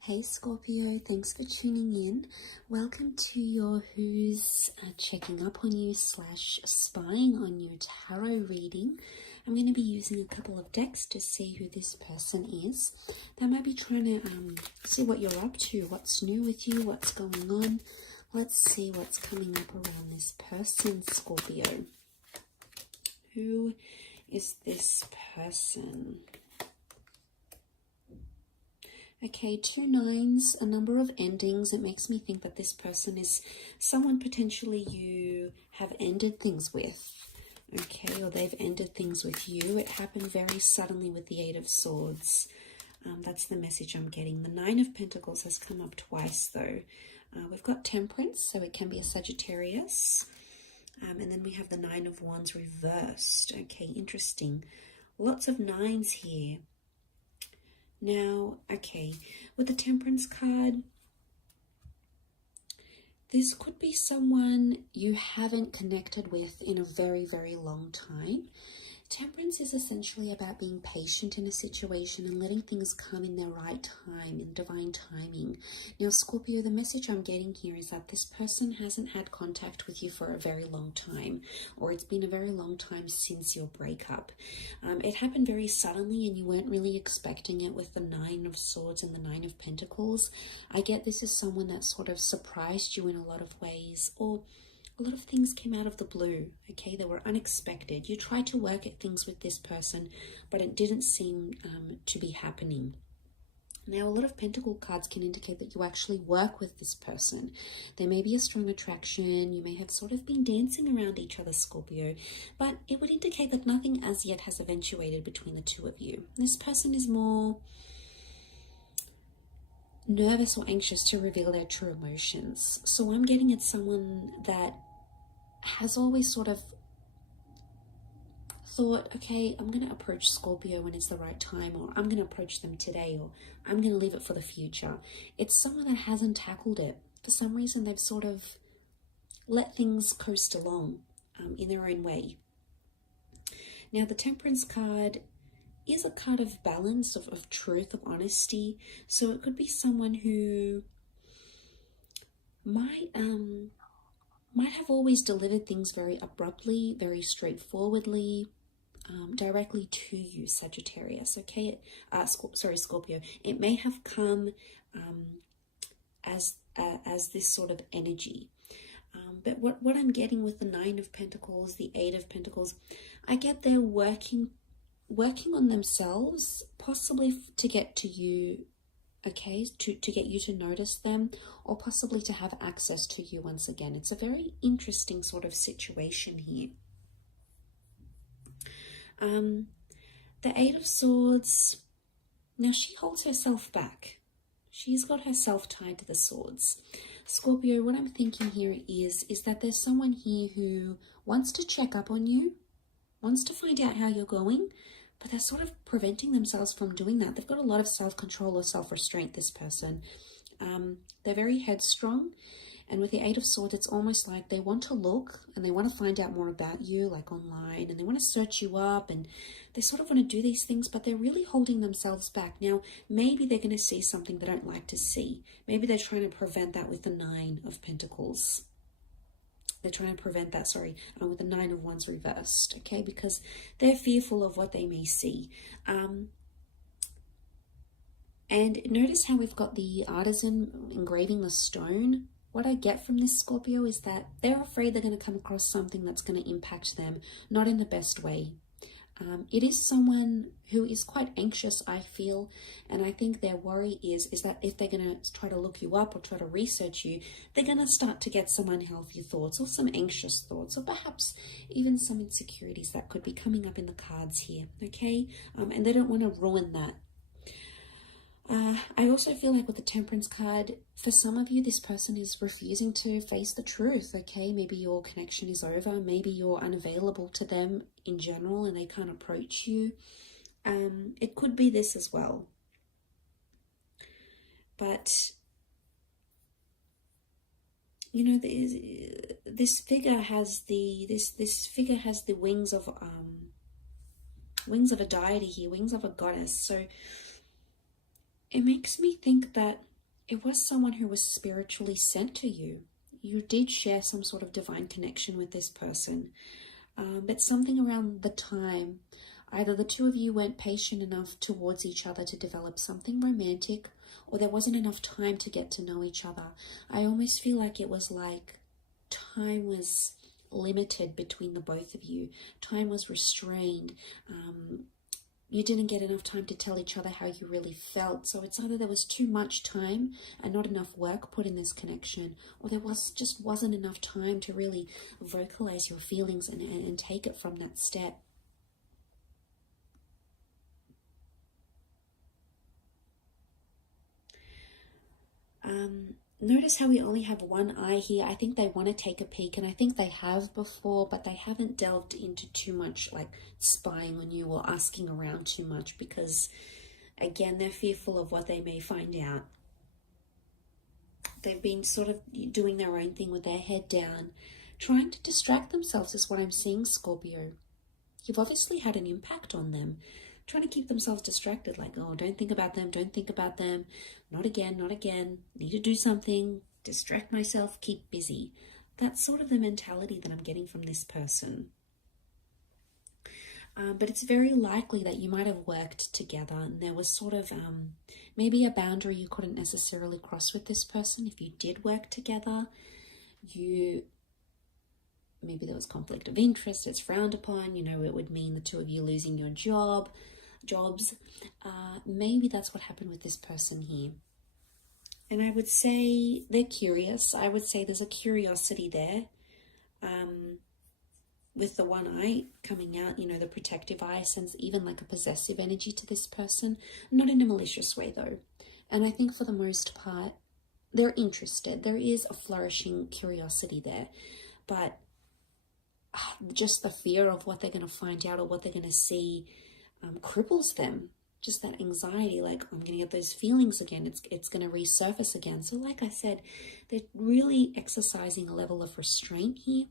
Hey Scorpio, thanks for tuning in. Welcome to your Who's Checking Up on You / spying on you tarot reading. I'm going to be using a couple of decks to see who this person is. They might be trying to see what you're up to, what's new with you, what's going on. Let's see what's coming up around this person, Scorpio. Who is this person? Okay, 2 nines, a number of endings. It makes me think that this person is someone potentially you have ended things with. Okay, or they've ended things with you. It happened very suddenly with the 8 of Swords. That's the message I'm getting. The 9 of Pentacles has come up twice though. We've got Temperance, so it can be a Sagittarius. And then we have the 9 of Wands reversed. Okay, interesting. Lots of 9s here. Now, okay, with the Temperance card, this could be someone you haven't connected with in a very, very long time. Temperance is essentially about being patient in a situation and letting things come in their right time, in divine timing. Now, Scorpio, the message I'm getting here is that this person hasn't had contact with you for a very long time, or it's been a very long time since your breakup. It happened very suddenly and you weren't really expecting it with the 9 of Swords and the 9 of Pentacles. I get this is someone that sort of surprised you in a lot of ways, or a lot of things came out of the blue, okay? They were unexpected. You tried to work at things with this person, but it didn't seem to be happening. Now, a lot of Pentacle cards can indicate that you actually work with this person. There may be a strong attraction. You may have sort of been dancing around each other, Scorpio, but it would indicate that nothing as yet has eventuated between the two of you. This person is more nervous or anxious to reveal their true emotions. So I'm getting it's someone that has always sort of thought, okay, I'm going to approach Scorpio when it's the right time, or I'm going to approach them today, or I'm going to leave it for the future. It's someone that hasn't tackled it. For some reason, they've sort of let things coast along in their own way. Now, the Temperance card is a card of balance, of truth, of honesty. So it could be someone who might have always delivered things very abruptly, very straightforwardly, directly to you, Sagittarius. Okay, Scorpio. It may have come as this sort of energy. But what I'm getting with the 9 of Pentacles, the 8 of Pentacles, I get they're working on themselves, possibly to get to you, okay, to get you to notice them, or possibly to have access to you once again. It's a very interesting sort of situation here. The 8 of Swords, now she holds herself back. She's got herself tied to the swords. Scorpio, what I'm thinking here is that there's someone here who wants to check up on you, wants to find out how you're going, but they're sort of preventing themselves from doing that. They've got a lot of self-control or self-restraint, this person. They're very headstrong. And with the 8 of Swords, it's almost like they want to look and they want to find out more about you, like online, and they want to search you up, and they sort of want to do these things, but they're really holding themselves back. Now, maybe they're going to see something they don't like to see. Maybe they're trying to prevent that with the 9 of Pentacles. They're trying to prevent that, with the 9 of Wands reversed, okay? Because they're fearful of what they may see. And notice how we've got the artisan engraving the stone. What I get from this, Scorpio, is that they're afraid they're going to come across something that's going to impact them, not in the best way. It is someone who is quite anxious, I feel, and I think their worry is that if they're going to try to look you up or try to research you, they're going to start to get some unhealthy thoughts or some anxious thoughts, or perhaps even some insecurities that could be coming up in the cards here, okay? And they don't want to ruin that. I also feel like with the Temperance card, for some of you, this person is refusing to face the truth, okay? Maybe your connection is over. Maybe you're unavailable to them in general and they can't approach you. It could be this as well. But, you know, this figure has the wings of a deity here, wings of a goddess. So it makes me think that it was someone who was spiritually sent to you. You did share some sort of divine connection with this person. But something around the time, either the two of you weren't patient enough towards each other to develop something romantic, or there wasn't enough time to get to know each other. I almost feel like it was like time was limited between the both of you. Time was restrained. You didn't get enough time to tell each other how you really felt. So it's either there was too much time and not enough work put in this connection, or there just wasn't enough time to really vocalize your feelings and take it from that step. Notice how we only have one eye here. I think they want to take a peek, and I think they have before, but they haven't delved into too much like spying on you or asking around too much, because again, they're fearful of what they may find out. They've been sort of doing their own thing with their head down, trying to distract themselves is what I'm seeing, Scorpio. You've obviously had an impact on them, trying to keep themselves distracted, like, oh, don't think about them, don't think about them, not again, not again, need to do something, distract myself, keep busy. That's sort of the mentality that I'm getting from this person. But it's very likely that you might have worked together, and there was sort of maybe a boundary you couldn't necessarily cross with this person. If you did work together, maybe there was conflict of interest, it's frowned upon, you know, it would mean the two of you losing your jobs. Maybe that's what happened with this person here. And I would say they're curious. I would say there's a curiosity there. With the one eye coming out, you know, the protective eye, sense even like a possessive energy to this person. Not in a malicious way though. And I think for the most part, they're interested. There is a flourishing curiosity there. But just the fear of what they're going to find out or what they're going to see cripples them. Just that anxiety, like, I'm going to get those feelings again. It's going to resurface again. So like I said, they're really exercising a level of restraint here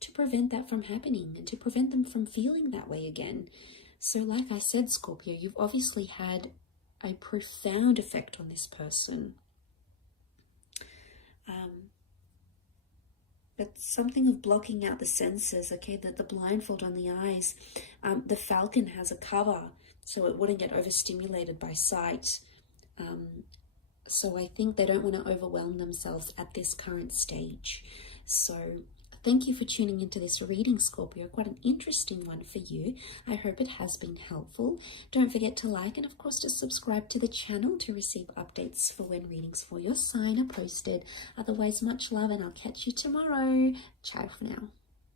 to prevent that from happening and to prevent them from feeling that way again. So like I said, Scorpio, you've obviously had a profound effect on this person. But something of blocking out the senses, okay, the blindfold on the eyes. The falcon has a cover, so it wouldn't get overstimulated by sight. So I think they don't want to overwhelm themselves at this current stage. So thank you for tuning into this reading, Scorpio. Quite an interesting one for you. I hope it has been helpful. Don't forget to like and, of course, to subscribe to the channel to receive updates for when readings for your sign are posted. Otherwise, much love, and I'll catch you tomorrow. Ciao for now.